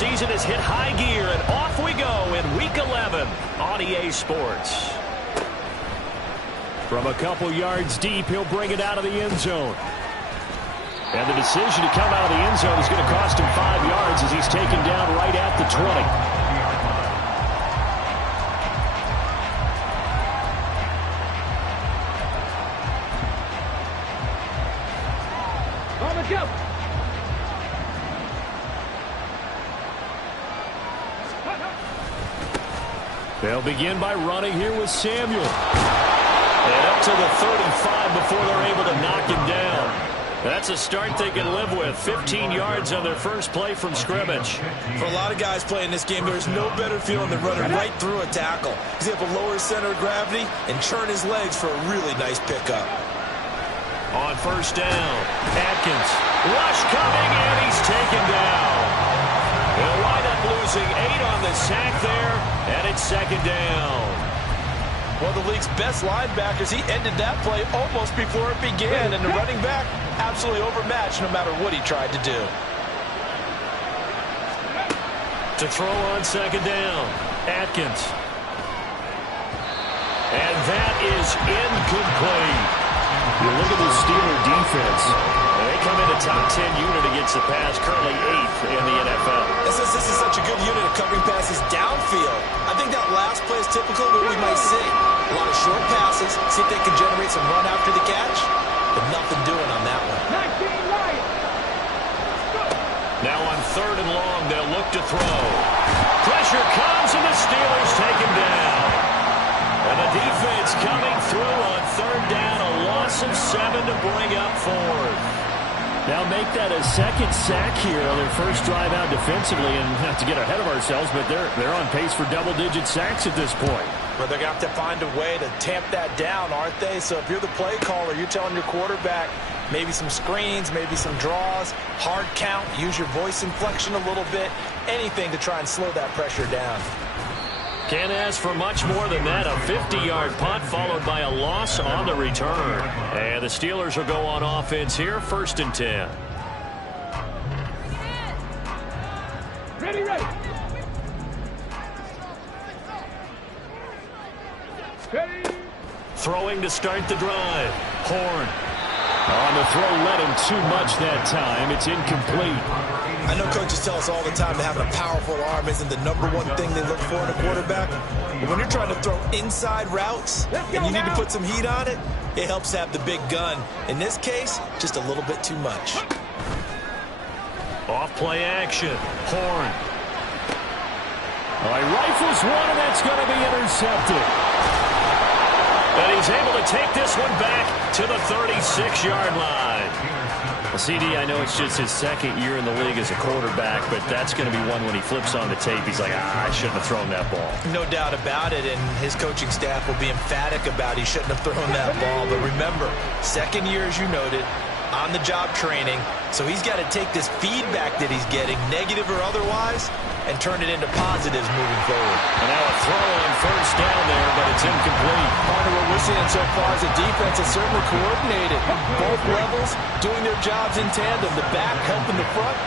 season has hit high gear, and off we go in Week 11 on EA Sports. From a couple yards deep, he'll bring it out of the end zone. And the decision to come out of the end zone is going to cost him 5 yards as he's taken down right at the 20. They'll begin by running here with Samuel. And up to the 35 before they're able to knock him down. That's a start they can live with. 15 yards on their first play from scrimmage. For a lot of guys playing this game, there's no better feeling than running right through a tackle. He's able to lower his center of gravity and churn his legs for a really nice pickup. On first down, Atkins. Rush coming, and he's taken down. They'll wind up losing 8 on the sack there, and it's second down. One of the league's best linebackers, he ended that play almost before it began, and the running back absolutely overmatched no matter what he tried to do. To throw on second down, Atkins. And that is incomplete. You look at the Steeler defense. They come in a top 10 unit against the pass, currently 8th in the NFL. This is such a good unit of covering passes downfield. I think that last play is typical of what we might see. A lot of short passes, see if they can generate some run after the catch, but nothing doing on that one. Now on third and long, they'll look to throw. Pressure comes, and the Steelers take him down. And the defense coming through on third down, a loss of 7 to bring up fourth. Now make that a second sack here on their first drive out defensively, and not to get ahead of ourselves, but they're on pace for double-digit sacks at this point. But they're going to have to find a way to tamp that down, aren't they? So if you're the play caller, you're telling your quarterback maybe some screens, maybe some draws, hard count, use your voice inflection a little bit, anything to try and slow that pressure down. Can't ask for much more than that. A 50-yard punt followed by a loss on the return. And the Steelers will go on offense here, first and 10. Ready. Throwing to start the drive. Horn. On the throw, led him too much that time. It's incomplete. I know coaches tell us all the time that having a powerful arm isn't the #1 thing they look for in a quarterback. But when you're trying to throw inside routes and you need to put some heat on it, it helps have the big gun. In this case, just a little bit too much. Off play action. Horn. He rifles one, and that's going to be intercepted. And he's able to take this one back to the 36-yard line. Well, CD, I know it's just his second year in the league as a quarterback, but that's going to be one when he flips on the tape. He's like, I shouldn't have thrown that ball. No doubt about it, and his coaching staff will be emphatic about he shouldn't have thrown that ball. But remember, second year, as you noted, on-the-job training, so he's got to take this feedback that he's getting, negative or otherwise, and turn it into positives moving forward. And now a throw on first down there, but it's incomplete. Part of what we're seeing so far is the defense is certainly coordinated. Both levels doing their jobs in tandem. The back helping the front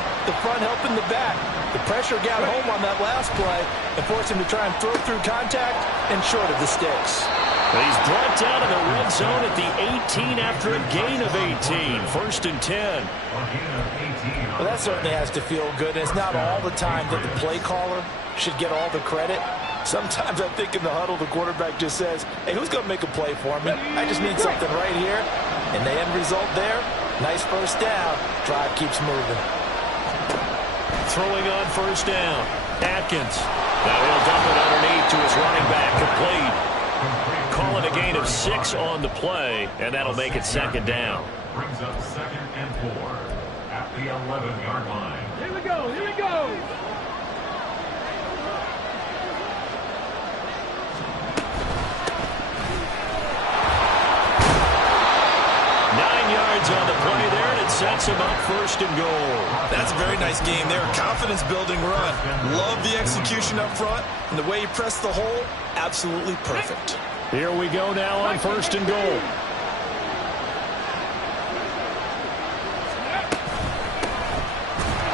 helping the back. The pressure got home on that last play and forced him to try and throw through contact and short of the sticks. He's brought down in the red zone at the 18 after a gain of 18. First and 10. Well, that certainly has to feel good. And it's not all the time that the play caller should get all the credit. Sometimes I think in the huddle, the quarterback just says, hey, who's going to make a play for me? I just need something right here. And the end result there, nice first down. Drive keeps moving. Throwing on first down. Atkins. Now he'll dump it underneath to his running back. Complete. Call it a gain of 6 on the play, and that'll make it second down. Brings up 2nd and 4 at the 11-yard line. Here we go. 9 yards on the play there, and it sets him up first and goal. That's a very nice game there. Confidence-building run. Love the execution up front, and the way he pressed the hole, absolutely perfect. Here we go now on first and goal.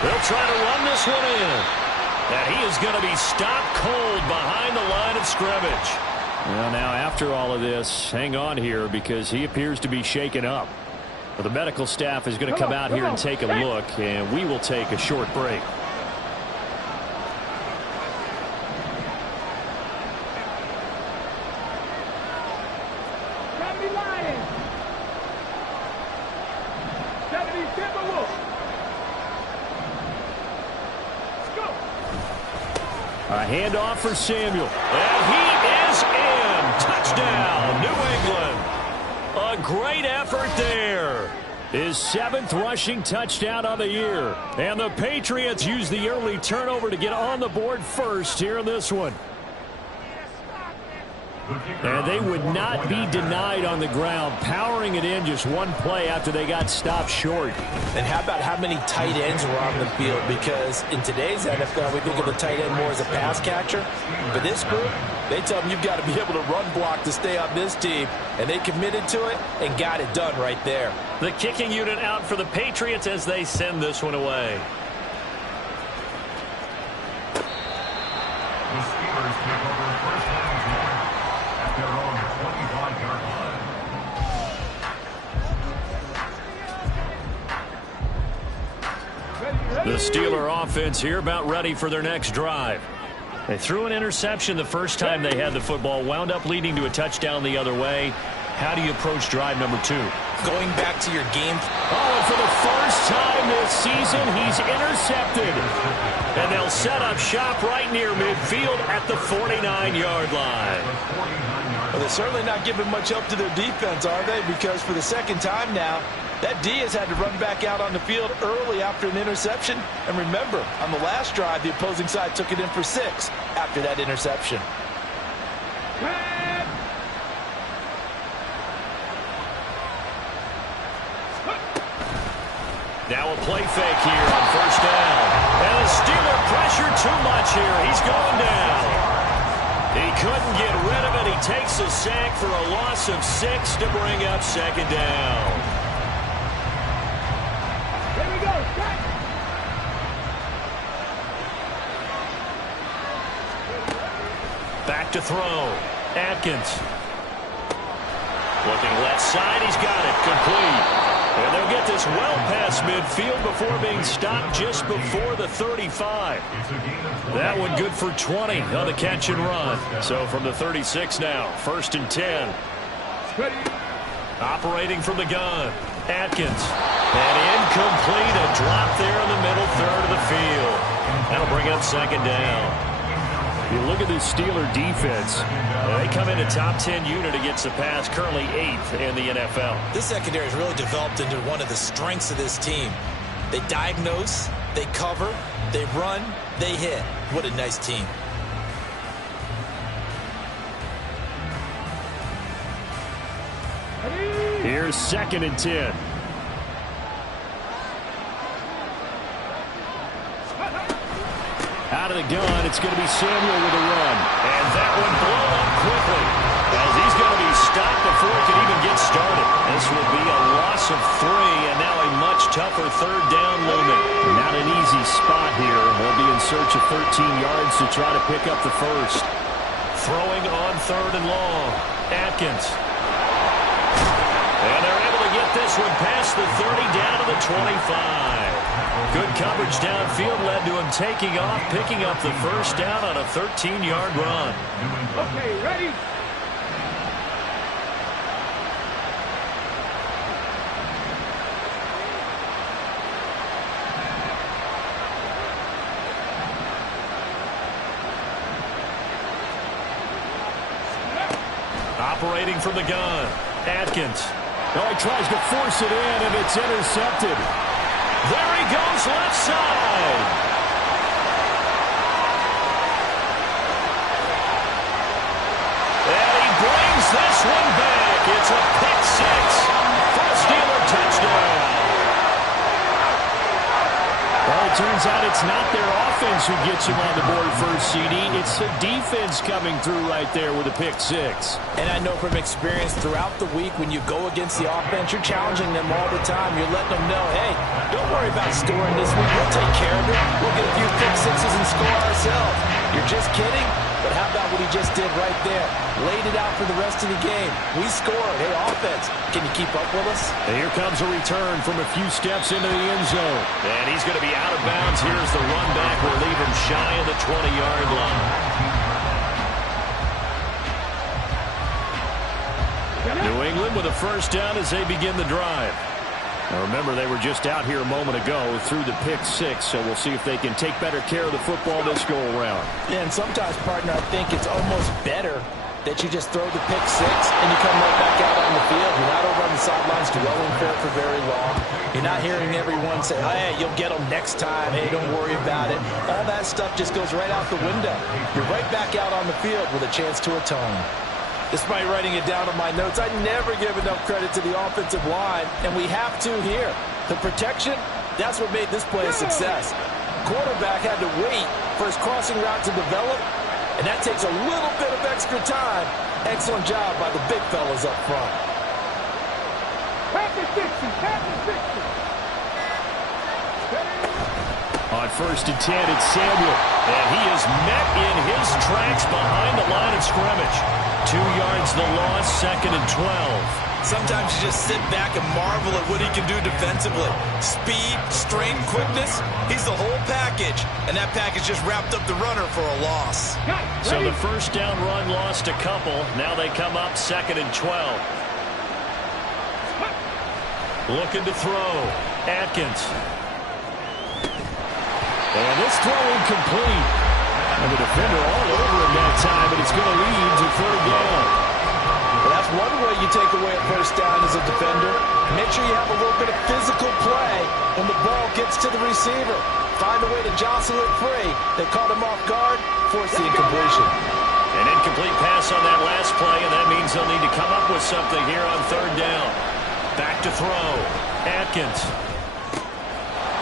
They'll try to run this one in. And he is going to be stopped cold behind the line of scrimmage. Well, now after all of this, hang on here because he appears to be shaken up. Well, the medical staff is going to come out here and take a look, and we will take a short break. A handoff for Samuel. And he is in. Touchdown, New England. A great effort there. His 7th rushing touchdown on the year. And the Patriots use the early turnover to get on the board first here in this one. And they would not be denied on the ground, powering it in just one play after they got stopped short. And how about how many tight ends were on the field? Because in today's NFL, we think of the tight end more as a pass catcher. For this group, they tell them you've got to be able to run block to stay on this team. And they committed to it and got it done right there. The kicking unit out for the Patriots as they send this one away. The Steelers take over first down at their own 25-yard line. The Steeler offense here about ready for their next drive. They threw an interception the first time they had the football, wound up leading to a touchdown the other way. How do you approach drive number 2? Going back to your game. Oh, and for the first time this season, he's intercepted. And they'll set up shop right near midfield at the 49-yard line. Well, they're certainly not giving much help to their defense, are they? Because for the second time now, that D has had to run back out on the field early after an interception. And remember, on the last drive, the opposing side took it in for 6 after that interception. Now a play fake here on first down. And the Steeler pressure too much here. He's going down. He couldn't get rid of it. He takes a sack for a loss of 6 to bring up second down. Here we go. Back to throw. Atkins. Looking left side. He's got it. Complete. And they'll get this well past midfield before being stopped just before the 35. That one good for 20 on the catch and run. So from the 36 now, 1st and 10. Operating from the gun. Atkins. And incomplete. A drop there in the middle third of the field. That'll bring up second down. You look at this Steeler defense. They come in a top 10 unit against the pass, currently 8th in the NFL. This secondary has really developed into one of the strengths of this team. They diagnose, they cover, they run, they hit. What a nice team. Here's 2nd and 10. Out of the gun, it's going to be Samuel with a run. And that one blown up quickly as he's going to be stopped before he can even get started. This will be a loss of 3, and now a much tougher third down looming. Not an easy spot here. They'll be in search of 13 yards to try to pick up the first. Throwing on 3rd and long. Atkins. And they're able to get this one past the 30 down to the 25. Good coverage downfield led to him taking off, picking up the first down on a 13-yard run. Okay, ready? Operating from the gun. Atkins. Oh, he tries to force it in, and it's intercepted. There he goes left side. And he brings this one back. It's a pick 6 for a Steeler touchdown. Well, turns out it's not their offense who gets him on the board first, CD. It's the defense coming through right there with a pick six. And I know from experience throughout the week when you go against the offense, you're challenging them all the time. You're letting them know, hey, don't worry about scoring this week. We'll take care of it. We'll get a few pick sixes and score ourselves. You're just kidding? But how about what he just did right there? Laid it out for the rest of the game. We scored. Hey, offense, can you keep up with us? And here comes a return from a few steps into the end zone. And he's going to be out of bounds. Here's the run back. We'll leave him shy of the 20-yard line. New England with a first down as they begin the drive. Now remember, they were just out here a moment ago through the pick six, so we'll see if they can take better care of the football this go-around. Yeah, and sometimes, partner, I think it's almost better that you just throw the pick six and you come right back out on the field. You're not over on the sidelines dwelling there for very long. You're not hearing everyone say, hey, you'll get them next time. Hey, don't worry about it. All that stuff just goes right out the window. You're right back out on the field with a chance to atone. Despite writing it down on my notes, I never give enough credit to the offensive line, and we have to here. The protection, that's what made this play a success. Quarterback had to wait for his crossing route to develop, and that takes a little bit of extra time. Excellent job by the big fellas up front. Pass the 60, pass the 60. On first and 10, it's Samuel. And he is met in his tracks behind the line of scrimmage. 2 yards the loss, 2nd and 12. Sometimes you just sit back and marvel at what he can do defensively. Speed, strength, quickness, he's the whole package. And that package just wrapped up the runner for a loss. So the first down run lost a couple. Now they come up 2nd and 12. Looking to throw. Atkins. And this throw incomplete. And the defender all over him that time, but it's going to lead to 3rd down. Well, that's one way you take away a first down as a defender. Make sure you have a little bit of physical play when the ball gets to the receiver. Find a way to jostle it free. They caught him off guard, force the incompletion. An incomplete pass on that last play, and that means they'll need to come up with something here on 3rd down. Back to throw. Atkins.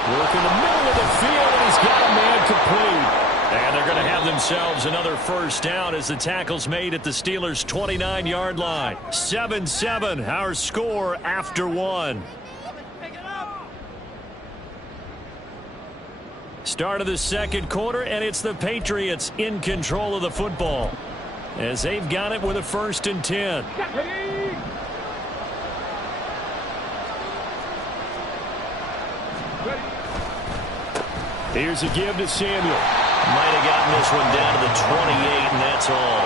Work in the middle of the field, and he's got a man complete. And they're going to have themselves another first down as the tackle's made at the Steelers' 29-yard line. 7-7, our score after 1. Start of the second quarter, and it's the Patriots in control of the football as they've got it with a 1st and 10. Here's a give to Samuel. Might have gotten this one down to the 28, and that's all.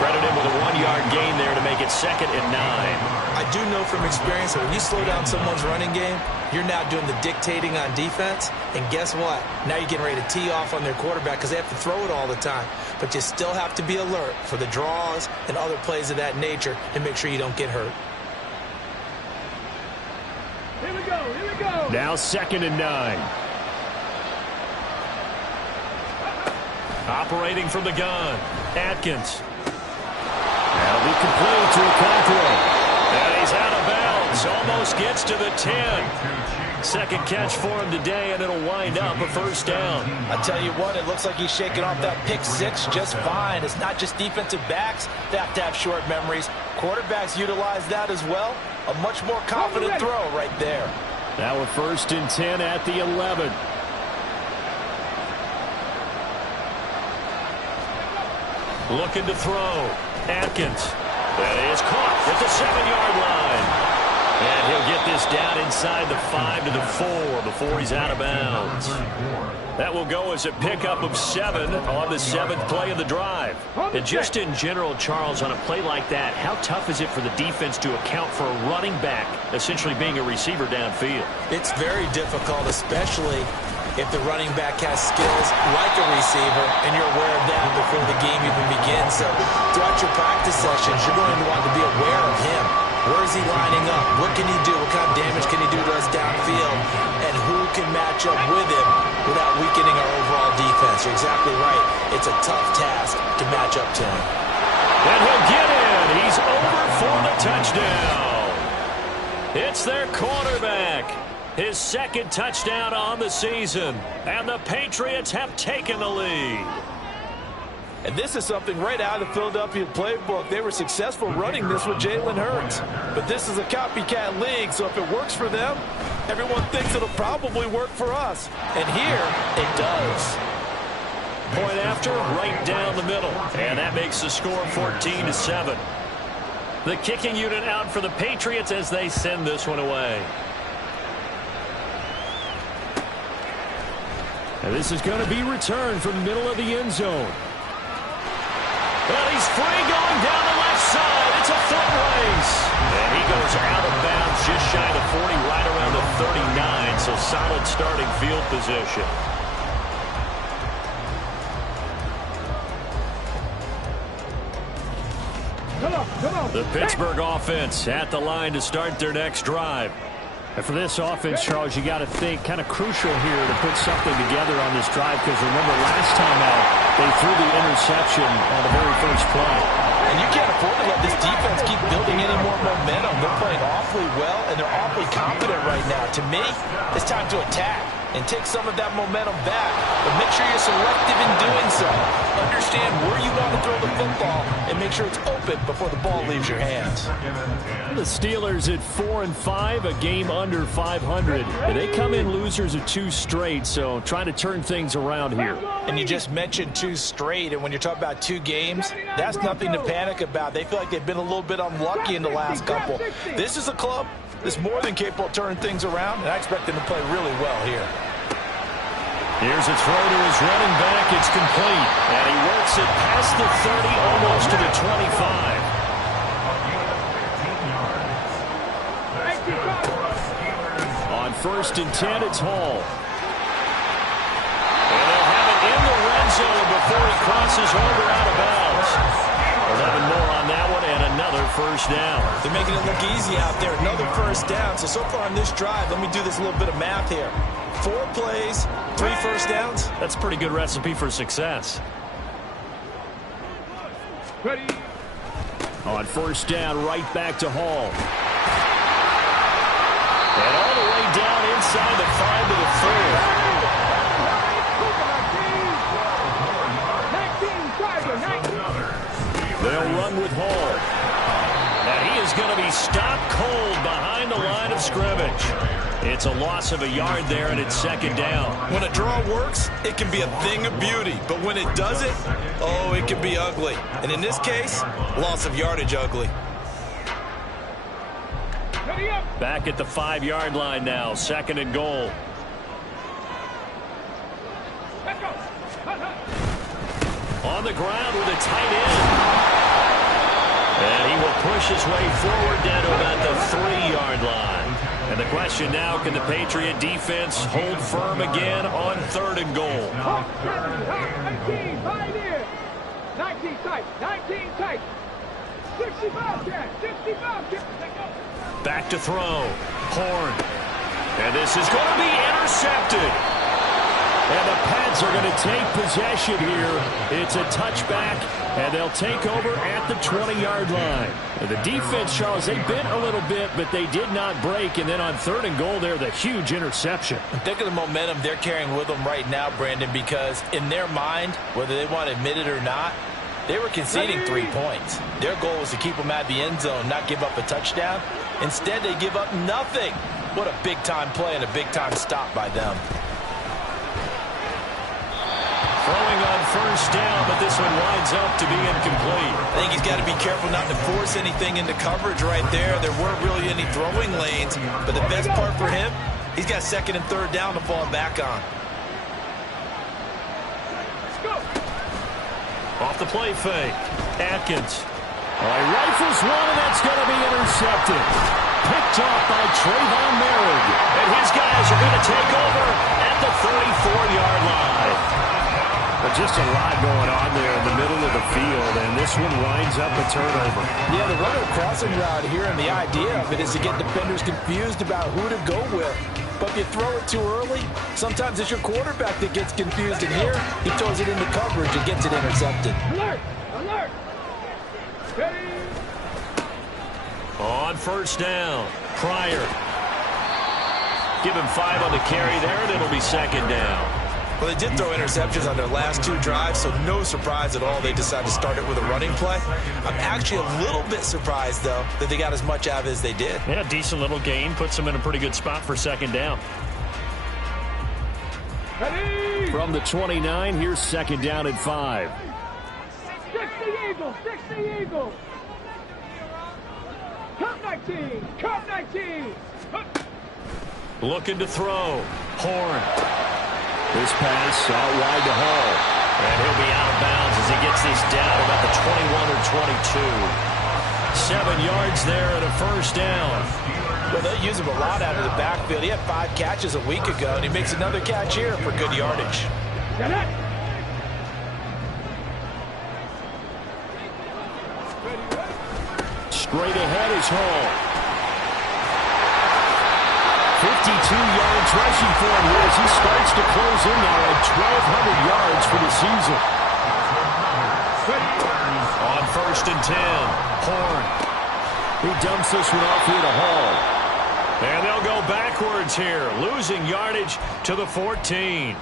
Credit him with a 1-yard gain there to make it 2nd and 9. I do know from experience that when you slow down someone's running game, you're now doing the dictating on defense. And guess what? Now you're getting ready to tee off on their quarterback because they have to throw it all the time. But you still have to be alert for the draws and other plays of that nature and make sure you don't get hurt. Here we go, here we go. Now 2nd and 9. Operating from the gun, Atkins. That'll be complete to Okonkwo. And he's out of bounds. Almost gets to the 10. Second catch for him today, and it'll wind up a first down. I tell you what, it looks like he's shaking off that pick six just fine. It's not just defensive backs that have to have short memories. Quarterbacks utilize that as well. A much more confident throw right there. Now a 1st and 10 at the 11. Looking to throw. Atkins. That is caught at the 7-yard line. And he'll get this down inside the 5 to the 4 before he's out of bounds. That will go as a pickup of 7 on the 7th play of the drive. And just in general, Charles, on a play like that, how tough is it for the defense to account for a running back essentially being a receiver downfield? It's very difficult, especially if the running back has skills like a receiver, and you're aware of that before the game even begins. So throughout your practice sessions, you're going to want to be aware of him. Where is he lining up? What can he do? What kind of damage can he do to us downfield? And who can match up with him without weakening our overall defense? You're exactly right. It's a tough task to match up to him. And he'll get in. He's over for the touchdown. It's their quarterback. His second touchdown on the season. And the Patriots have taken the lead. And this is something right out of the Philadelphia playbook. They were successful running this with Jalen Hurts. But this is a copycat league, so if it works for them, everyone thinks it'll probably work for us. And here, it does. Point after, right down the middle. And that makes the score 14-7. The kicking unit out for the Patriots as they send this one away. And this is going to be returned from the middle of the end zone. Well, he's free going down the left side. It's a foot race. And he goes out of bounds just shy of the 40, right around the 39. So solid starting field position. The Pittsburgh offense at the line to start their next drive. And for this offense, Charles, you got to think kind of crucial here to put something together on this drive, because remember last time out they threw the interception on the very first play. And you can't afford to let this defense keep building any more momentum. They're playing awfully well, and they're awfully confident right now. To me, it's time to attack and take some of that momentum back. But make sure you're selective in doing so. Understand where you want to throw the football and make sure it's open before the ball leaves your hands. The Steelers at 4-5, a game under 500. They come in losers of 2 straight, so trying to turn things around here. And you just mentioned 2 straight, and when you're talking about 2 games, that's nothing to panic about. They feel like they've been a little bit unlucky in the last couple. This is a club that's more than capable of turning things around, and I expect them to play really well here. Here's a throw to his running back. It's complete. And he works it past the 30, almost to the 25. On 1st and 10, it's Hall. And they'll have it in the red zone before he crosses over out of bounds. 11 more on that one, and another first down. They're making it look easy out there. Another first down. So far on this drive, let me do this little bit of math here. 4 plays, 3 first downs. That's a pretty good recipe for success. Ready. On 1st down, right back to Hall. And all the way down inside the 5 to the 4. They'll run with Hall. And he is going to be stopped cold behind the line of scrimmage. It's a loss of a yard there, and it's 2nd down. When a draw works, it can be a thing of beauty. But when it doesn't, oh, it can be ugly. And in this case, loss of yardage ugly. Back at the 5-yard line now, 2nd and goal. On the ground with a tight end. And he will push his way forward down to about the 3-yard line. And the question now, can the Patriot defense hold firm again on 3rd and goal? 19, right here. 19 tight, 19 tight. 65 catch, 65 catch. Back to throw. Horn. And this is going to be intercepted. And the Pats are going to take possession here. It's a touchback, and they'll take over at the 20-yard line. And the defense, Charles, they bit a little bit, but they did not break. And then on 3rd and goal there, the huge interception. Think of the momentum they're carrying with them right now, Brandon, because in their mind, whether they want to admit it or not, they were conceding 3 points. Their goal was to keep them at the end zone, not give up a touchdown. Instead, they give up nothing. What a big-time play and a big-time stop by them. Throwing on 1st down, but this one winds up to be incomplete. I think he's got to be careful not to force anything into coverage right there. There weren't really any throwing lanes, but the best part for him, he's got 2nd and 3rd down to fall back on. Off the play fake. Atkins. He rifles one, and that's going to be intercepted. Picked off by Trayvon Merrick. And his guys are going to take over at the 34-yard line. But just a lot going on there in the middle of the field, and this one winds up a turnover. Yeah, the runner crossing route here, and the idea of it is to get defenders confused about who to go with. But if you throw it too early, sometimes it's your quarterback that gets confused, and here he throws it into coverage and gets it intercepted. Alert! Alert! Ready! On 1st down, Pryor. Give him 5 on the carry there, and it'll be second down. Well, they did throw interceptions on their last 2 drives, so no surprise at all they decided to start it with a running play. I'm actually a little bit surprised, though, that they got as much out of it as they did. Yeah, decent little gain. Puts them in a pretty good spot for second down. Ready? From the 29, here's second down at 5. 60 Eagles, 60 Eagles. Cut 19, cut 19. Looking to throw. Horn. This pass out wide to Hall. And he'll be out of bounds as he gets this down about the 21 or 22. 7 yards there and a first down. Well, they use him a lot out of the backfield. He had 5 catches a week ago, and he makes another catch here for good yardage. Get it. Straight ahead is Hall. 52 yards rushing for him here as he starts to close in now at 1,200 yards for the season. On first and 10, Horn. He dumps this one off here to Hall. And they'll go backwards here, losing yardage to the 14.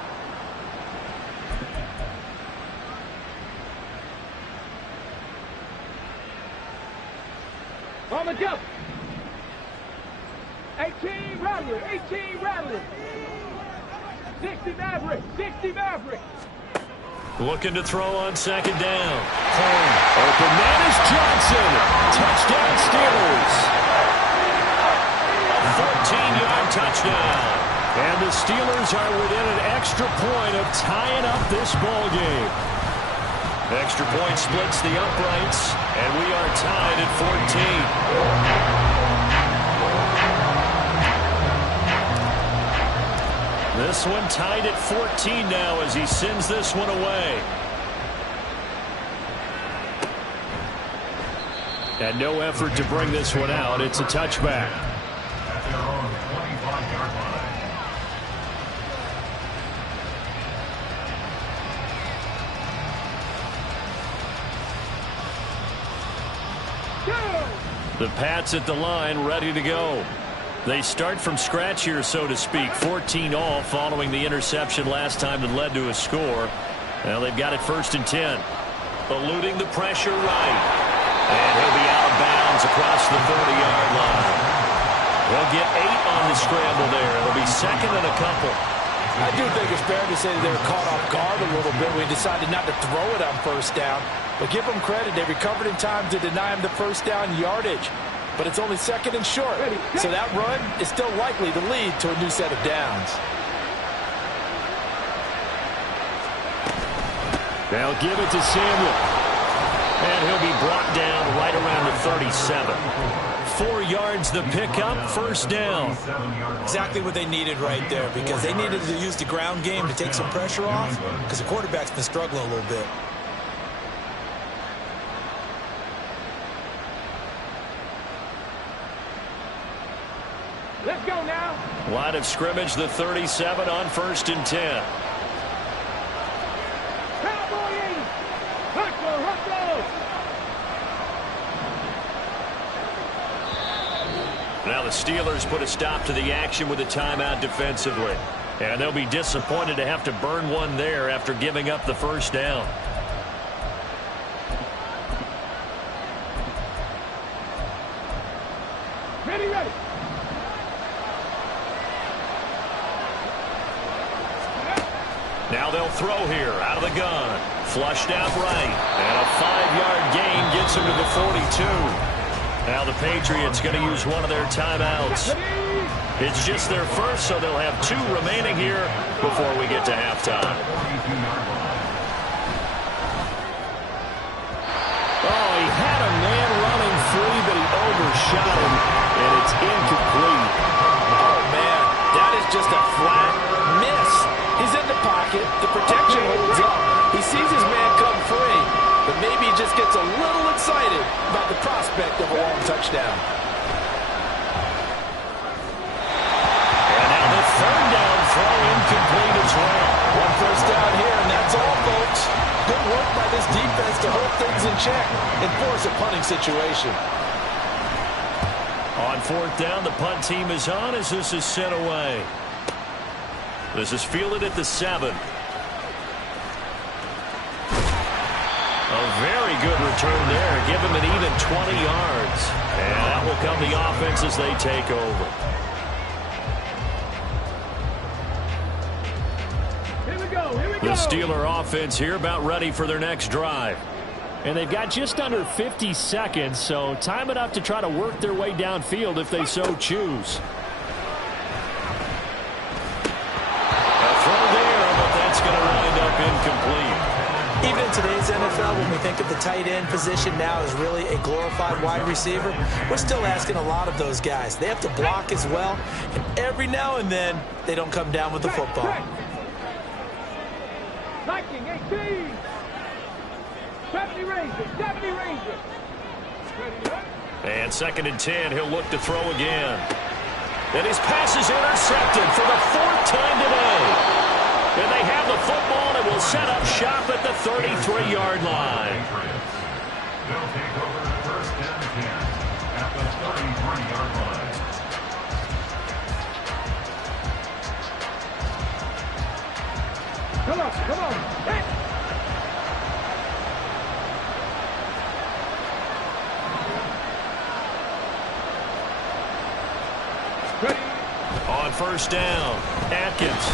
On the jump. 18 Rattler, 18 Rattler. 60 Maverick, 60 Maverick. Looking to throw on second down. Horn. Open man is Johnson. Touchdown Steelers. A 14-yard touchdown. And the Steelers are within an extra point of tying up this ball game. Extra point splits the uprights, and we are tied at 14. This one tied at 14 now as he sends this one away. And no effort to bring this one out. It's a touchback. At their own 25-yard line. The Pats at the line, ready to go. They start from scratch here, so to speak. 14 all following the interception last time that led to a score. Now they've got it first and 10. Eluding the pressure right. And he'll be out of bounds across the 30-yard line. They'll get 8 on the scramble there. It'll be second and a couple. I do think it's fair to say that they were caught off guard a little bit. We decided not to throw it on first down. But give them credit. They recovered in time to deny him the first down yardage. But it's only second and short. So that run is still likely to lead to a new set of downs. They'll give it to Samuel. And he'll be brought down right around the 37. 4 yards the pickup, first down. Exactly what they needed right there, because they needed to use the ground game to take some pressure off, because the quarterback's been struggling a little bit. Let's go now. Line of scrimmage, the 37 on first and 10. Cowboy 80. Hustle. Now the Steelers put a stop to the action with a timeout defensively. And they'll be disappointed to have to burn one there after giving up the first down. Ready. Now they'll throw here out of the gun. Flushed out right. And a 5-yard gain gets him to the 42. Now the Patriots going to use one of their timeouts. It's just their first, so they'll have 2 remaining here before we get to halftime. Oh, he had a man running free, but he overshot him, and it's incomplete. Oh, man, that is just a flat miss. He's in the pocket. The protection holds up. He sees his man come free, but maybe he just gets a little excited about the prospect of a long touchdown. And now the third down throw incomplete as well. One first down here, and that's all, folks. Good work by this defense to hold things in check and force a punting situation. On fourth down, the punt team is on as this is sent away. This is fielded at the 7. A very good return there. Give him an even 20 yards. And that will come the offense as they take over. The Steeler offense here about ready for their next drive. And they've got just under 50 seconds, so time enough to try to work their way downfield if they so choose. A throw there, but that's going to wind up incomplete. Even in today's NFL, when we think of the tight end position now as really a glorified wide receiver, we're still asking a lot of those guys. They have to block as well, and every now and then, they don't come down with the football. Viking 18. 70 Rangers. 70 Rangers. And 2nd and 10, he'll look to throw again. And his pass is intercepted for the 4th time today. And they have the football and will set up shop at the 33-yard line. They'll take over 1st and 10 at the 33-yard line. Come on, come on. Hey. On 1st down, Atkins.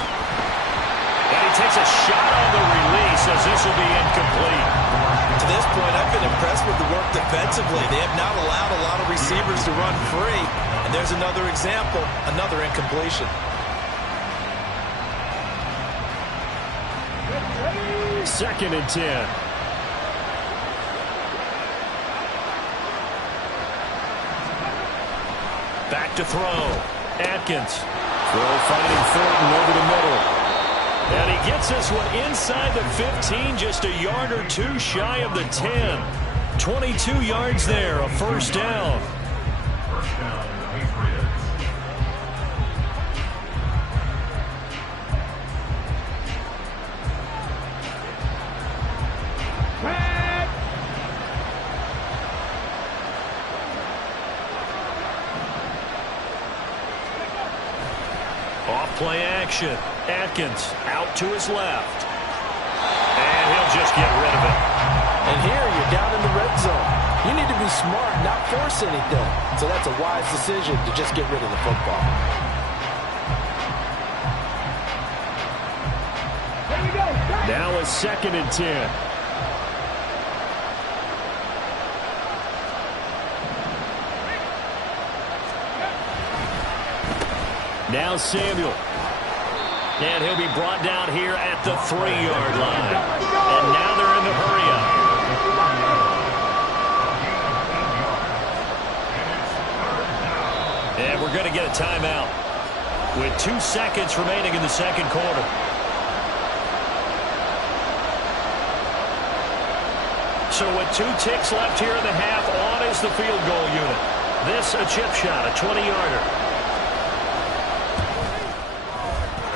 And he takes a shot on the release as this will be incomplete. To this point, I've been impressed with the work defensively. They have not allowed a lot of receivers to run free. And there's another example, another incompletion. 2nd and 10. Back to throw. Atkins. Throw finding Thornton over the middle. And he gets this one inside the 15, just a yard or two shy of the 10. 22 yards there, a 1st down. 1st down, Patriots. Play action. Atkins out to his left. And he'll just get rid of it. And here you're down in the red zone. You need to be smart, not force anything. So that's a wise decision to just get rid of the football. Now a 2nd and 10. Now Samuel. And he'll be brought down here at the 3-yard line. And now they're in the hurry up. And we're going to get a timeout with 2 seconds remaining in the 2nd quarter. So with 2 ticks left here in the half, on is the field goal unit. This a chip shot, a 20-yarder.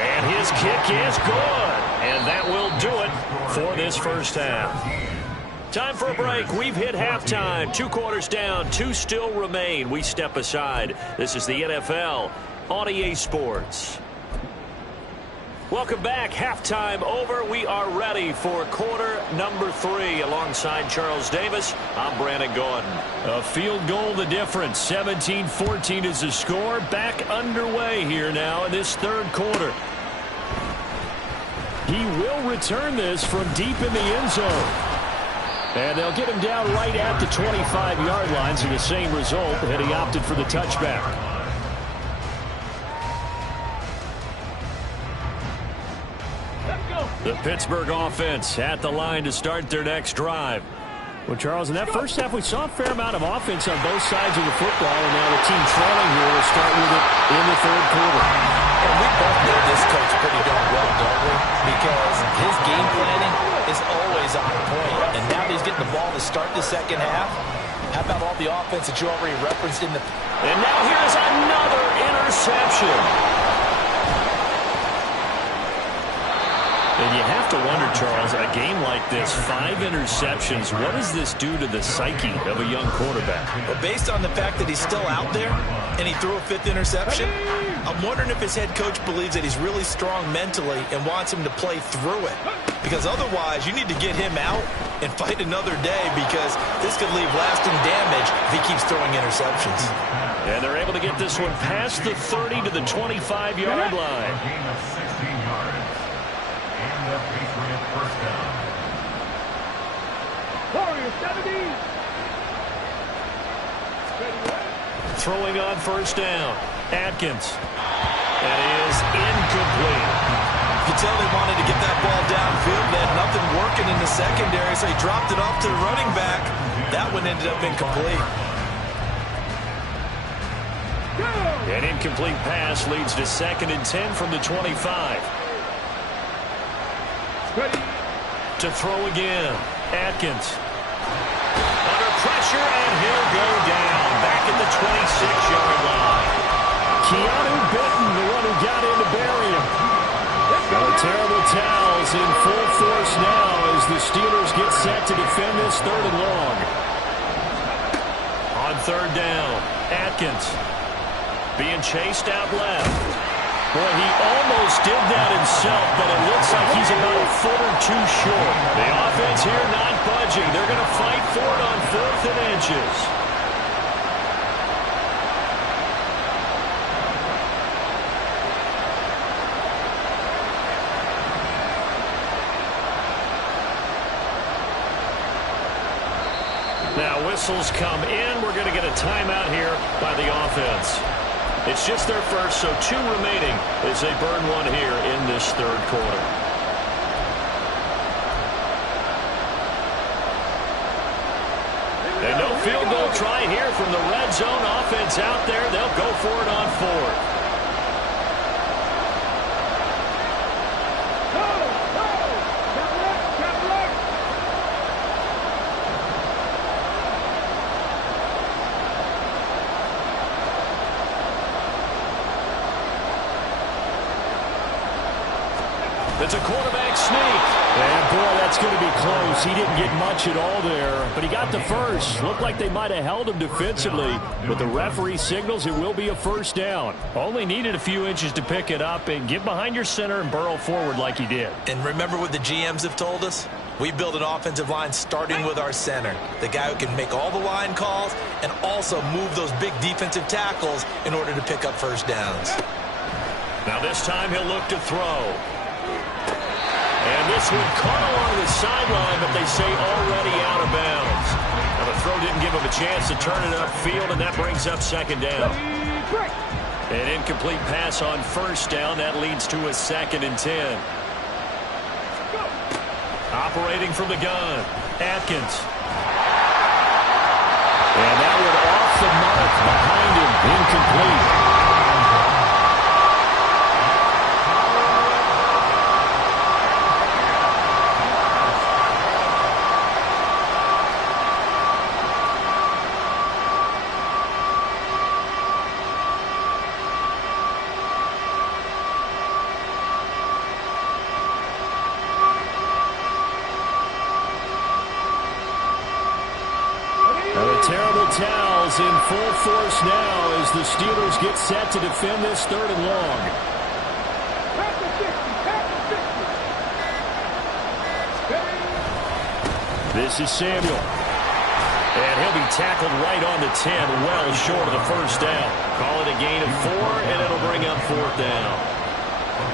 And his kick is good. And that will do it for this 1st half. Time for a break. We've hit halftime. 2 quarters down. 2 still remain. We step aside. This is the NFL on EA Sports. Welcome back. Halftime over. We are ready for quarter number 3. Alongside Charles Davis, I'm Brandon Gordon. A field goal the difference. 17-14 is the score. Back underway here now in this 3rd quarter. He will return this from deep in the end zone. And they'll get him down right at the 25-yard line. So the same result, and he opted for the touchback. The Pittsburgh offense at the line to start their next drive. Well, Charles, in that 1st half, we saw a fair amount of offense on both sides of the football, and now the team trailing here will start with it in the 3rd quarter. And we both know this coach pretty darn well, don't we? Because his game planning is always on point. And now that he's getting the ball to start the 2nd half, how about all the offense that you already referenced in the... And now here's another interception. And you have to wonder, Charles, a game like this, 5 interceptions, what does this do to the psyche of a young quarterback? Well, based on the fact that he's still out there and he threw a 5th interception, I'm wondering if his head coach believes that he's really strong mentally and wants him to play through it. Because otherwise, you need to get him out and fight another day, because this could leave lasting damage if he keeps throwing interceptions. And they're able to get this one past the 30 to the 25-yard line. Gain of 16 yards. And the Patriot first down. Warriors 70. Throwing on first down. Atkins. That is incomplete. You could tell they wanted to get that ball downfield. They had nothing working in the secondary, so he dropped it off to the running back. That one ended up incomplete. An incomplete pass leads to 2nd and 10 from the 25. To throw again. Atkins. Under pressure, and he'll go down. Back at the 26-yard line. Keanu Bitten, the one who got in to bury him. The terrible towels in full force now as the Steelers get set to defend this 3rd and long. On 3rd down, Atkins being chased out left. Boy, he almost did that himself, but it looks like he's about a foot or 2 short. The offense here not budging. They're going to fight for it on 4th and inches. Now whistles come in. We're going to get a timeout here by the offense. It's just their first, so 2 remaining as they burn one here in this 3rd quarter. And no field goal try here from the red zone. Offense out there. They'll go for it on 4th. It's a quarterback sneak. And boy, that's going to be close. He didn't get much at all there, but he got the first. Looked like they might have held him defensively, but the referee signals it will be a first down. Only needed a few inches to pick it up and get behind your center and burrow forward like he did. And remember what the GMs have told us? We build an offensive line starting with our center, the guy who can make all the line calls and also move those big defensive tackles in order to pick up first downs. Now this time he'll look to throw. And this one caught along the sideline, but they say already out of bounds. Now the throw didn't give him a chance to turn it upfield, and that brings up 2nd down. An incomplete pass on first down. That leads to a 2nd and 10. Operating from the gun, Atkins. And that one off the mark behind him, incomplete. Towels in full force now as the Steelers get set to defend this 3rd and long. This is Samuel. And he'll be tackled right on the 10, well short of the first down. Call it a gain of 4, and it'll bring up 4th down.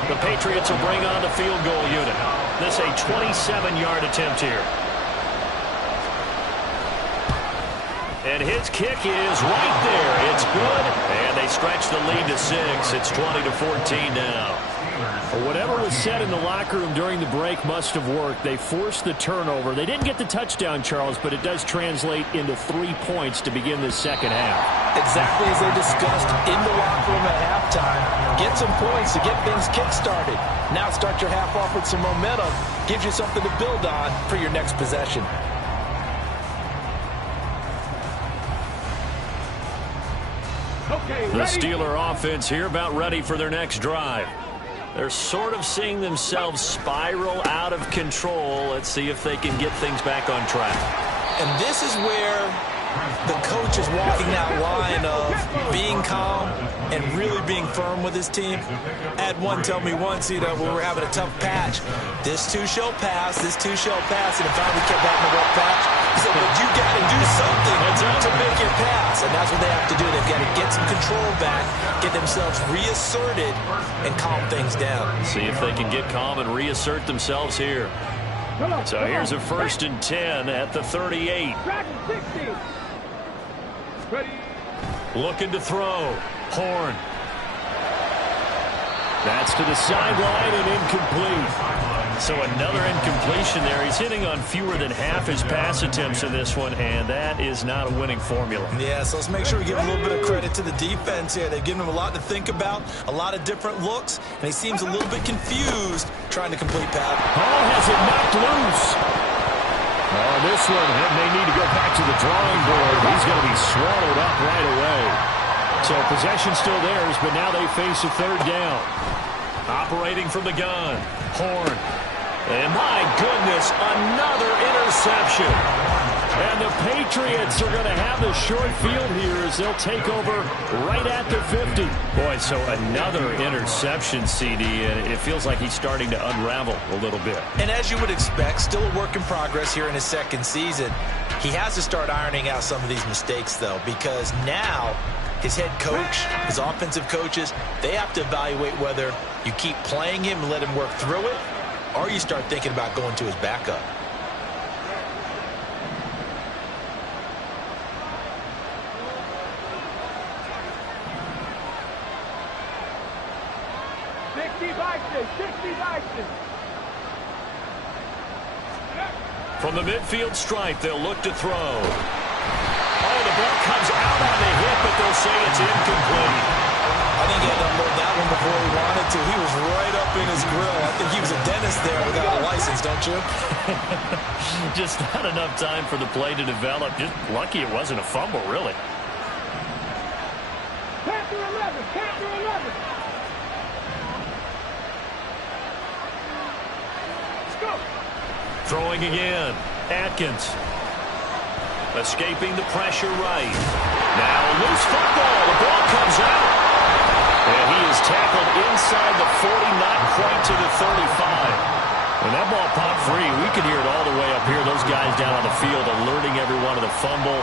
The Patriots will bring on the field goal unit. This a 27-yard attempt here. And his kick is right there. It's good. And they stretch the lead to 6. It's 20-14 now. Whatever was said in the locker room during the break must have worked. They forced the turnover. They didn't get the touchdown, Charles, but it does translate into 3 points to begin the 2nd half. Exactly as they discussed in the locker room at halftime. Get some points to get things kick-started. Now start your half off with some momentum. Gives you something to build on for your next possession. Okay, the Steeler offense here about ready for their next drive. They're sort of seeing themselves spiral out of control. Let's see if they can get things back on track. And this is where the coach is walking that line of being calm and really being firm with his team. I had one tell me once, when we were having a tough patch, this too shall pass, this too shall pass, and finally kept having a rough patch. He said, but you got to do something to make it pass, and that's what they have to do. They've got to get some control back, get themselves reasserted, and calm things down. See if they can get calm and reassert themselves here. So here's a 1st and 10 at the 38. Looking to throw. Horn. That's to the sideline and incomplete. So another incompletion there. He's hitting on fewer than half his pass attempts in this one, and that is not a winning formula. Yeah, so let's make sure we give a little bit of credit to the defense here. They've given him a lot to think about, a lot of different looks, and he seems a little bit confused trying to complete pass. Hall has it knocked loose. Oh, this one may need to go back to the drawing board. He's going to be swallowed up right away. So possession still theirs, but now they face a 3rd down. Operating from the gun. Horn. And my goodness, another interception. And the Patriots are going to have the short field here as they'll take over right at the 50. Boy, so another interception, CD, and it feels like he's starting to unravel a little bit. And as you would expect, still a work in progress here in his 2nd season. He has to start ironing out some of these mistakes, though, because now his head coach, his offensive coaches, they have to evaluate whether you keep playing him and let him work through it, or you start thinking about going to his backup. From the midfield stripe, they'll look to throw. Oh, the ball comes out on the hit, but they'll say it's incomplete. I think he had to unload that one before he wanted to. He was right up in his grill. I think he was a dentist there without a license, don't you? Just not enough time for the play to develop. Just lucky it wasn't a fumble, really. Panther 11, Panther 11. Let's go. Throwing again. Atkins. Escaping the pressure right. Now a loose football. The ball comes out. And he is tackled inside the 40, not quite to the 35. When that ball popped free, we could hear it all the way up here. Those guys down on the field alerting everyone of the fumble.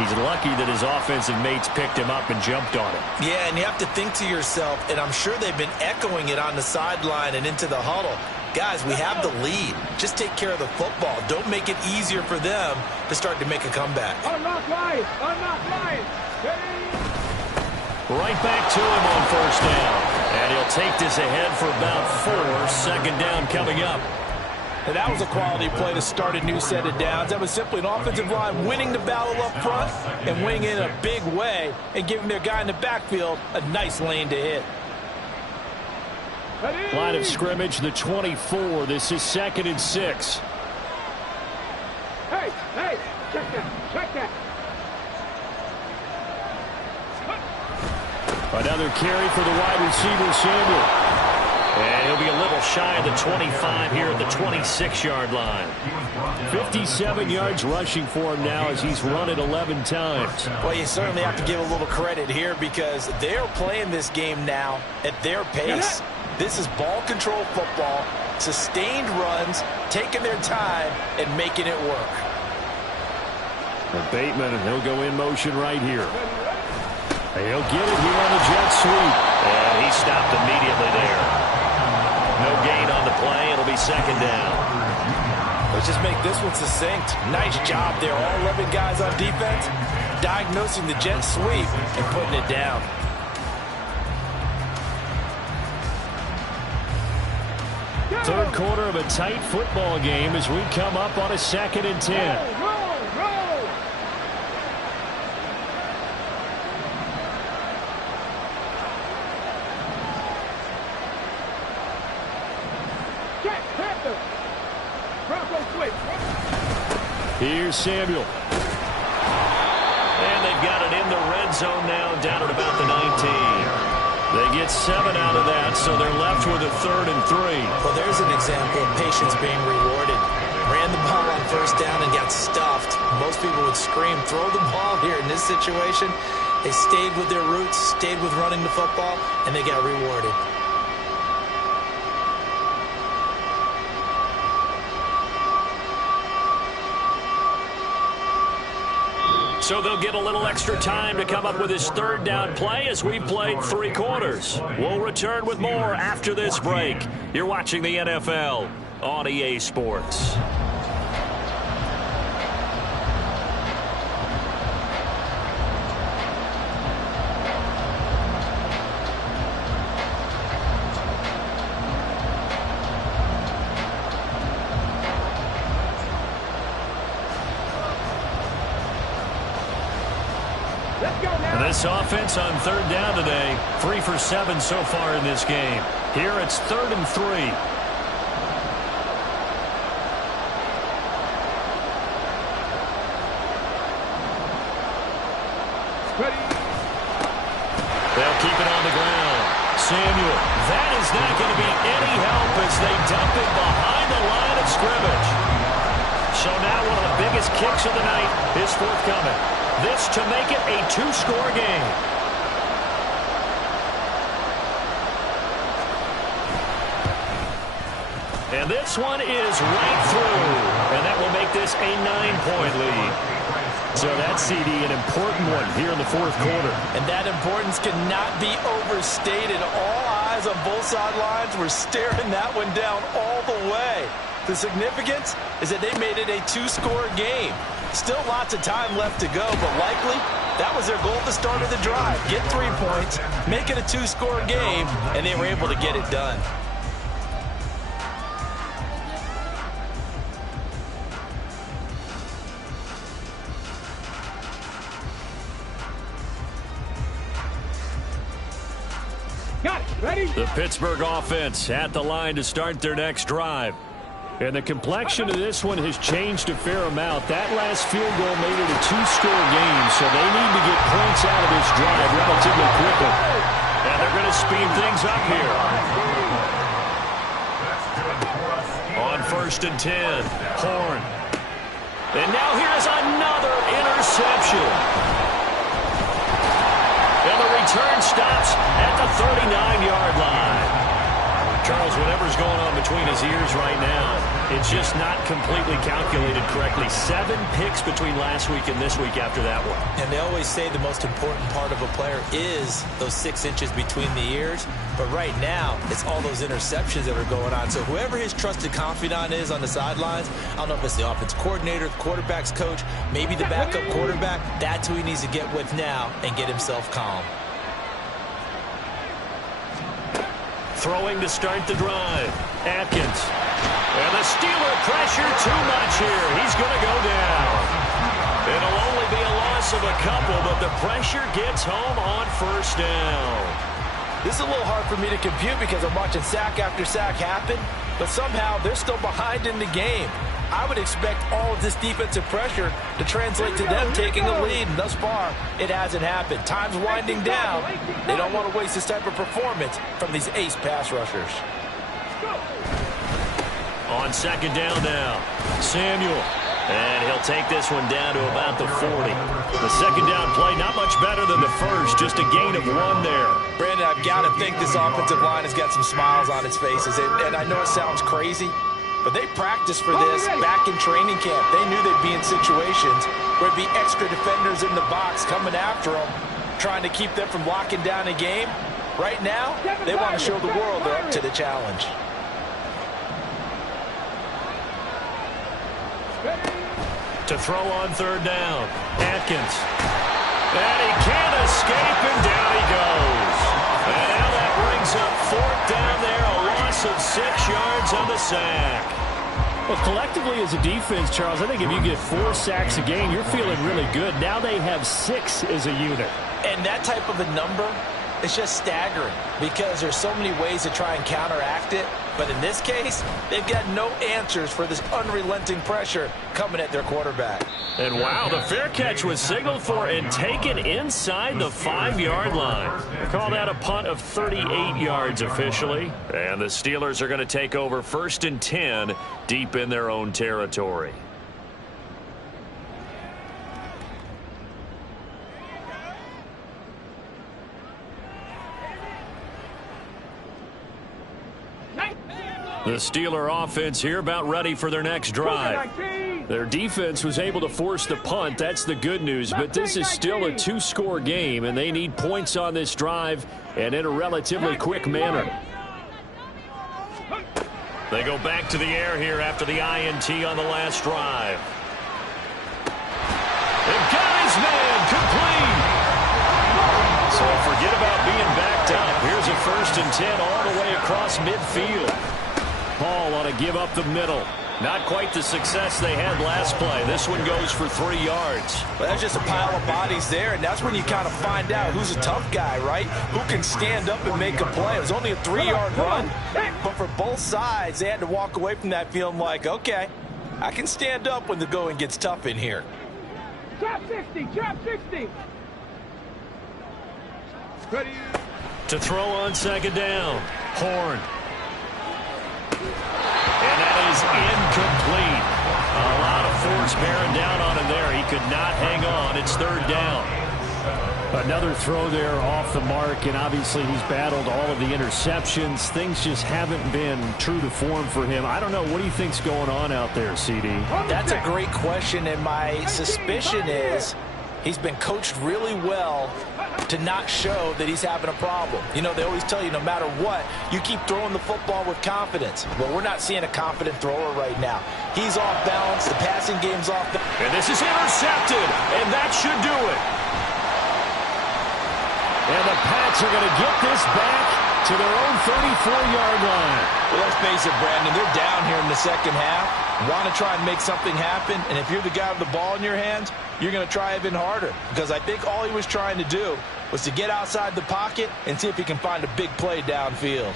He's lucky that his offensive mates picked him up and jumped on it. Yeah, and you have to think to yourself, and I'm sure they've been echoing it on the sideline and into the huddle. Guys, we have the lead. Just take care of the football. Don't make it easier for them to start to make a comeback. Unlock Lions. Unlock Lions. Right back to him on 1st down. And he'll take this ahead for about 4. 2nd down coming up. And that was a quality play to start a new set of downs. That was simply an offensive line winning the battle up front and winning in a big way and giving their guy in the backfield a nice lane to hit. Line of scrimmage, the 24. This is 2nd and 6. Hey, check that, check that. Another carry for the wide receiver, Samuel. And he'll be a little shy of the 25 here at the 26-yard line. 57 yards rushing for him now as he's run it 11 times. Well, you certainly have to give a little credit here because they're playing this game now at their pace. This is ball control football, sustained runs, taking their time, and making it work. Bateman, he'll go in motion right here. He'll get it here on the jet sweep. And he stopped immediately there. No gain on the play. It'll be 2nd down. Let's just make this one succinct. Nice job there. All 11 guys on defense diagnosing the jet sweep and putting it down. Third quarter of a tight football game as we come up on a 2nd and 10. Roll. Here's Samuel. And they've got it in the red zone now, down at about the 19. They get 7 out of that, so they're left with a 3rd and 3. Well, there's an example of patience being rewarded. Ran the ball on first down and got stuffed. Most people would scream, throw the ball here. In this situation, they stayed with their roots, stayed with running the football, and they got rewarded. So they'll get a little extra time to come up with his 3rd down play as we played 3 quarters. We'll return with more after this break. You're watching the NFL on EA Sports. This offense on 3rd down today, 3 for 7 so far in this game. Here it's 3rd and 3. They'll keep it on the ground. Samuel, that is not going to be any help as they dump it behind the line of scrimmage. So now one of the biggest kicks of the night is forthcoming. This to make it a 2-score game. And this one is right through. And that will make this a 9-point lead. So that's, CD, an important one here in the 4th quarter. And that importance cannot be overstated. All eyes on both sidelines were staring that one down all the way. The significance is that they made it a 2-score game. Still lots of time left to go, but likely that was their goal at the start of the drive. Get 3 points, make it a 2-score game, and they were able to get it done. Got it. Ready? The Pittsburgh offense at the line to start their next drive. And the complexion of this one has changed a fair amount. That last field goal made it a 2-score game, so they need to get points out of this drive relatively quickly. And they're going to speed things up here. On 1st and 10, Horn. And now here's another interception. And the return stops at the 39-yard line. Charles, whatever's going on between his ears right now, it's just not completely calculated correctly. 7 picks between last week and this week after that one. And they always say the most important part of a player is those 6 inches between the ears. But right now, it's all those interceptions that are going on. So whoever his trusted confidant is on the sidelines, I don't know if it's the offense coordinator, the quarterback's coach, maybe the backup quarterback, that's who he needs to get with now and get himself calm. Throwing to start the drive. Atkins. And the Steeler pressure too much here. He's going to go down. It'll only be a loss of a couple, but the pressure gets home on 1st down. This is a little hard for me to compute because I'm watching sack after sack happen, but somehow they're still behind in the game. I would expect all of this defensive pressure to translate to them taking a lead, and thus far, it hasn't happened. Time's winding down. They don't want to waste this type of performance from these ace pass rushers. On 2nd down now, Samuel. And he'll take this one down to about the 40. The 2nd down play, not much better than the first, just a gain of 1 there. Brandon, I've got to think this offensive line has got some smiles on its faces, and I know it sounds crazy, but they practiced for this back in training camp. They knew they'd be in situations where it'd be extra defenders in the box coming after them, trying to keep them from locking down a game. Right now, they want to show the world they're up to the challenge. To throw on 3rd down, Atkins. And he can't escape, and down he goes. And now that brings up 4th down there, a loss of 6 yards on the sack. Well, collectively as a defense, Charles, I think if you get 4 sacks a game, you're feeling really good. Now they have 6 as a unit. And that type of a number, it's just staggering because there's so many ways to try and counteract it. But in this case, they've got no answers for this unrelenting pressure coming at their quarterback. And wow, the fair catch was signaled for and taken inside the 5-yard line. Call that a punt of 38 yards officially. And the Steelers are going to take over 1st and 10 deep in their own territory. The Steeler offense here about ready for their next drive. Their defense was able to force the punt. That's the good news. But this is still a 2-score game, and they need points on this drive and in a relatively quick manner. They go back to the air here after the INT on the last drive. They've got his man complete. So forget about being backed up. Here's a 1st and 10 all the way across midfield. Paul ought to give up the middle. Not quite the success they had last play. This one goes for 3 yards. Well, that's just a pile of bodies there, and that's when you kind of find out who's a tough guy, right? Who can stand up and make a play. It was only a 3-yard run, but for both sides, they had to walk away from that feeling like, okay, I can stand up when the going gets tough in here. Drop 60, drop 60. Ready. To throw on 2nd down. Horn. And that is incomplete. A lot of force bearing down on him there. He could not hang on. It's 3rd down. Another throw there off the mark, and obviously he's battled all of the interceptions. Things just haven't been true to form for him. I don't know. What do you think's going on out there, CD? That's a great question, and my suspicion is he's been coached really well to not show that he's having a problem. You know, they always tell you no matter what, you keep throwing the football with confidence. Well, we're not seeing a confident thrower right now. He's off balance. The passing game's off balance. And this is intercepted, and that should do it. And the Pats are going to get this back to their own 34-yard line. Well, let's face it, Brandon, they're down here in the second half. Want to try and make something happen, and if you're the guy with the ball in your hands, you're going to try even harder, because I think all he was trying to do was to get outside the pocket and see if he can find a big play downfield.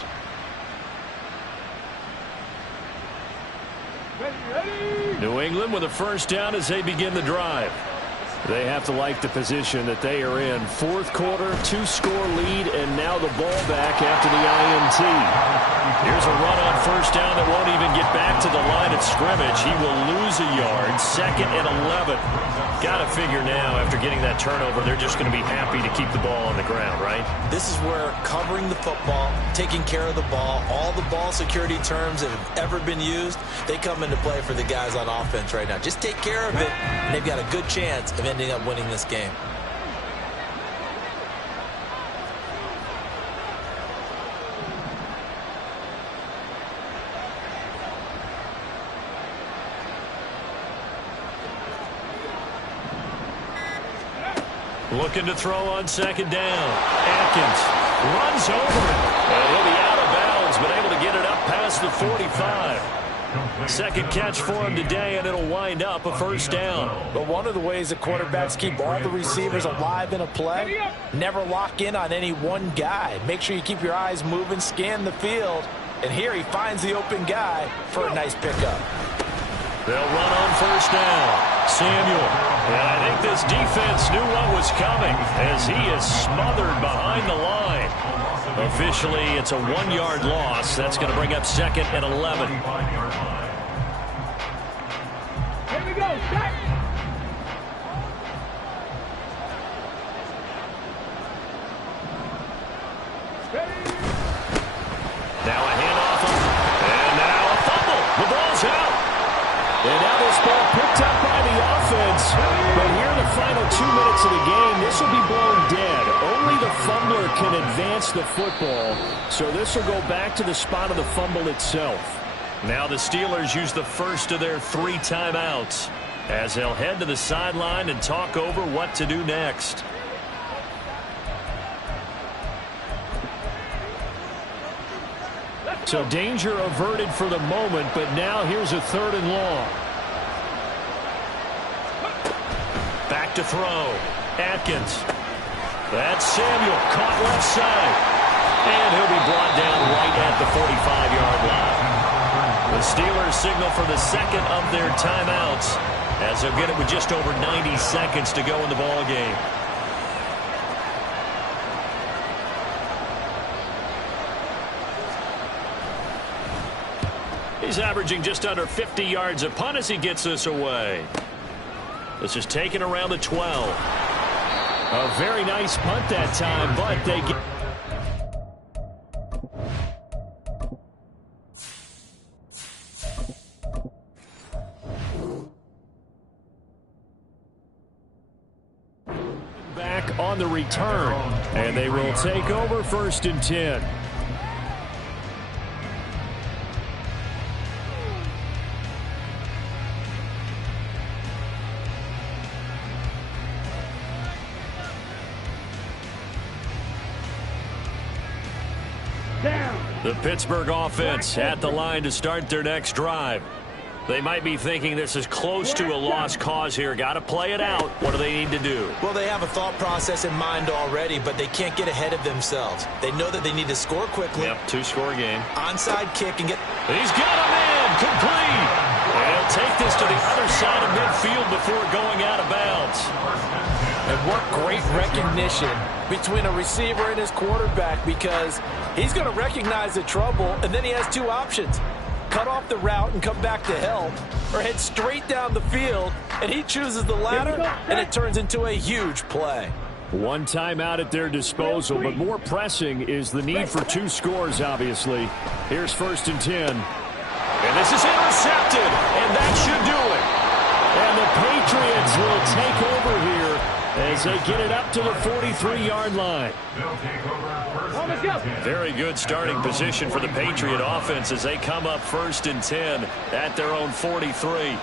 Ready. New England with a 1st down as they begin the drive. They have to like the position that they are in. 4th quarter, 2-score lead, and now the ball back after the INT. Here's a run on 1st down that won't even get back to the line of scrimmage. He will lose a yard. 2nd and 11. Got to figure now, after getting that turnover, they're just going to be happy to keep the ball on the ground, right? This is where covering the football, taking care of the ball, all the ball security terms that have ever been used, they come into play for the guys on offense right now. Just take care of it, and they've got a good chance of ending up winning this game. Looking to throw on 2nd down. Atkins runs over it. And he'll be out of bounds, but able to get it up past the 45. 2nd catch for him today, and it'll wind up a 1st down. But one of the ways the quarterbacks keep all the receivers alive in a play, never lock in on any one guy. Make sure you keep your eyes moving, scan the field. And here he finds the open guy for a nice pickup. They'll run on 1st down. Samuel. And I think this defense knew what was coming as he is smothered behind the line. Officially, it's a 1-yard loss. That's going to bring up 2nd and 11. Here we go. Start. Now a handoff. And now a fumble. The ball's out. And now this ball picked up by the offense. But here in the final 2 minutes of the game, this will be blown dead. Only the fumbler can advance the football. So this will go back to the spot of the fumble itself. Now the Steelers use the first of their 3 timeouts as they'll head to the sideline and talk over what to do next. So danger averted for the moment, but now here's a 3rd and long. Back to throw. Atkins. That's Samuel. Caught left side. And he'll be brought down right at the 45-yard line. The Steelers signal for the second of their timeouts as they'll get it with just over 90 seconds to go in the ball game. He's averaging just under 50 yards a punt as he gets this away. This is taken around the 12. A very nice punt that time, but they get... back on the return, and they will take over 1st and 10. The Pittsburgh offense at the line to start their next drive. They might be thinking this is close to a lost cause here. Got to play it out. What do they need to do? Well, they have a thought process in mind already, but they can't get ahead of themselves. They know that they need to score quickly. Yep, 2-score game. Onside kick and get... He's got him in. Complete. And he'll take this to the other side of midfield before going out of bounds. And what great recognition between a receiver and his quarterback, because he's going to recognize the trouble, and then he has two options. Cut off the route and come back to help, or head straight down the field, and he chooses the latter, and it turns into a huge play. One timeout at their disposal, but more pressing is the need for 2 scores, obviously. Here's 1st and 10. And this is intercepted, and that should do it. And the Patriots will take over here as they get it up to the 43-yard line. Very good starting position for the Patriot offense as they come up 1st and 10 at their own 43.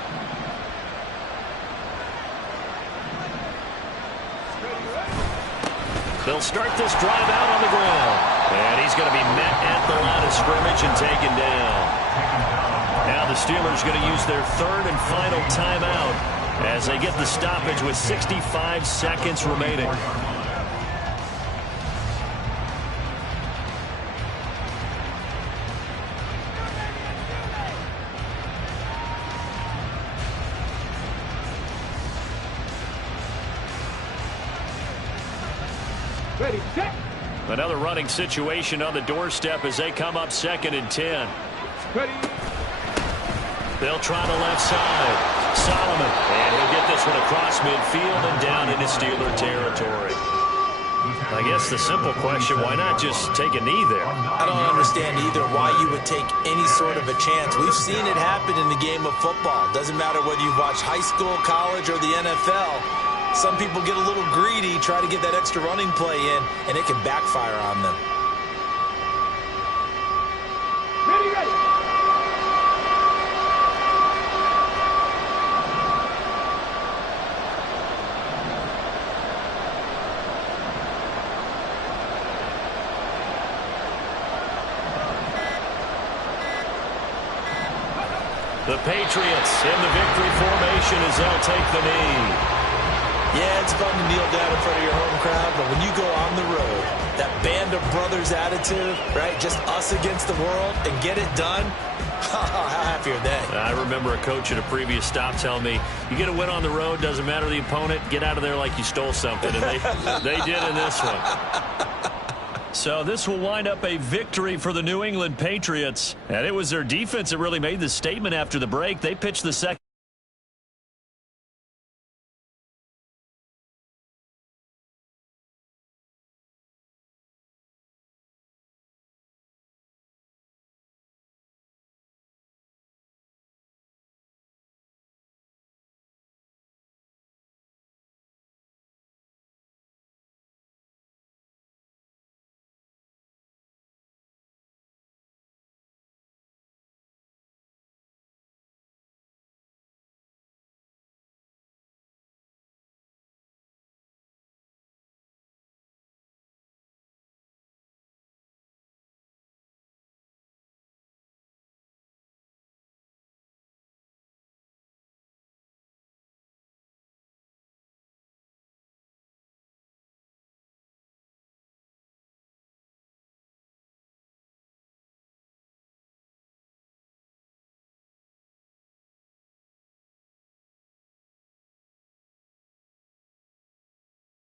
They'll start this drive out on the ground. And he's going to be met at the line of scrimmage and taken down. Now the Steelers are going to use their 3rd and final timeout as they get the stoppage with 65 seconds remaining. Ready, set. Another running situation on the doorstep as they come up 2nd and 10. Ready. They'll try the left side. Solomon, and he'll get this one across midfield and down into Steeler territory. I guess the simple question, why not just take a knee there? I don't understand either why you would take any sort of a chance. We've seen it happen in the game of football. Doesn't matter whether you've watched high school, college, or the NFL. Some people get a little greedy, try to get that extra running play in, and it can backfire on them. Ready, ready. The Patriots in the victory formation as they'll take the knee. Yeah, it's fun to kneel down in front of your home crowd, but when you go on the road, that band of brothers attitude, right, just us against the world, and get it done, how happy are they? I remember a coach at a previous stop telling me, you get a win on the road, doesn't matter the opponent, get out of there like you stole something, and they did in this one. So this will wind up a victory for the New England Patriots. And it was their defense that really made the statement after the break. They pitched the second.